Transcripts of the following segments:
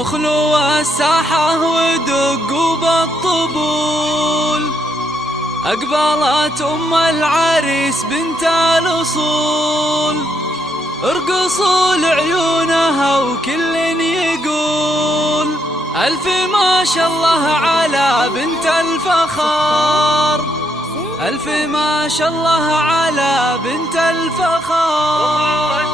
اخلوا الساحة ودقوا بالطبول، أقبلت أم العريس بنت الأصول، ارقصوا لعيونها وكل يقول ألف ما شاء الله على بنت الفخار، ألف ما شاء الله على بنت الفخار.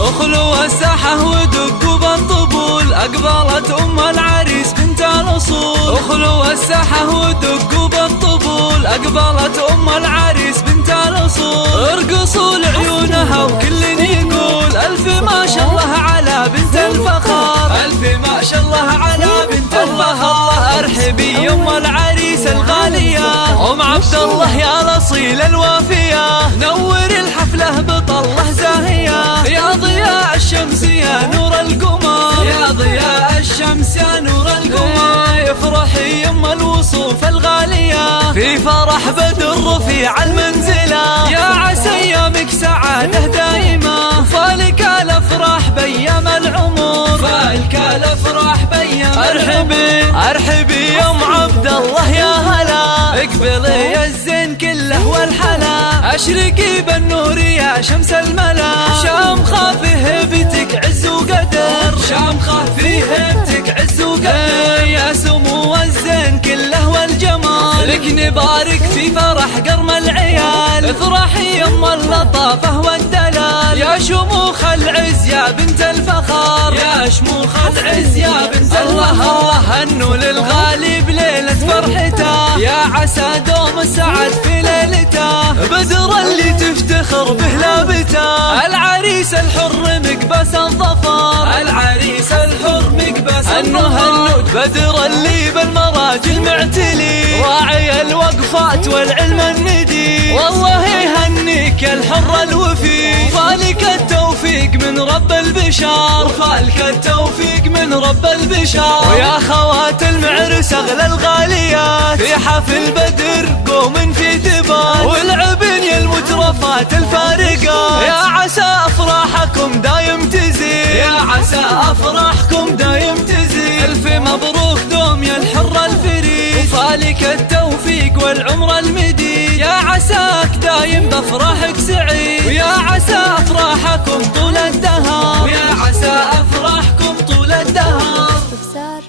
اخلوا الساحة ودقوا بالطبول، أقبلت أم العريس بنت الأصول، اخلوا الساحة ودقوا بالطبول، أقبلت أم العريس بنت الأصول، ارقصوا لعيونها وكل يقول ألف ما شاء الله على بنت الفخار، ألف ما شاء الله على بنت الفخار. ارحبي أم العريس الغالية أم عبد الله يا الأصيل الوافية، نوري الحفلة بطلة زاهية، يا ضياء الشمس يا نور القمر، يا ضياء الشمس يا نور القمر. افرحي يم الوصوف الغالية في فرح بدر رفيع المنزلة، يا عسى ايامك سعادة دائمة، فالك الافراح بيام العمر، فالك الافراح بيام العمر. ارحبي يم عبد الله يا هلا، اقبلي الزين كله والحلا، اشرقي بالنور يا شمس الملا، شامخة في هبتك عز وقدر، شامخة في هبتك عز وقدر، يا سمو الزين كله والجمال، لك نبارك في فرح قرم العيال، افرحي يم اللطافة والدلال، يا شموخ العز يا بنت الفخار، يا شموخ العز يا بنت الله. الله انه للغالي بليلة فرحته، يا عسى دوم السعد في ليلته، بدر اللي تفتخر به لابته، العريس الحر مقبس الظفر، العريس الحر مقبس النهنود، بدر اللي بالمراجل معتلي، راعي الوقفات والعلم الندي، والله يهنيك الحر الوفي، فالك التوفيق من رب البشار، فالك التوفيق من رب البشار. ويا خوات المعرس اغلى الغاليات، في حفل بدر قوم في ثبات، والعبن يا المترفات الفارقات، يا عسى افراحكم دايم تزيد، يا عسى افراحكم دايم تزيد، الف مبروك دوم يا الحر الفريد، وفالك التوفيق والعمر المديد، يا عساك دايم بافراحك سعيد، ويا عسى افراحكم طول الدهر، ويا عسى افراحكم طول الدهر. استفسار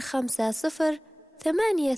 050 8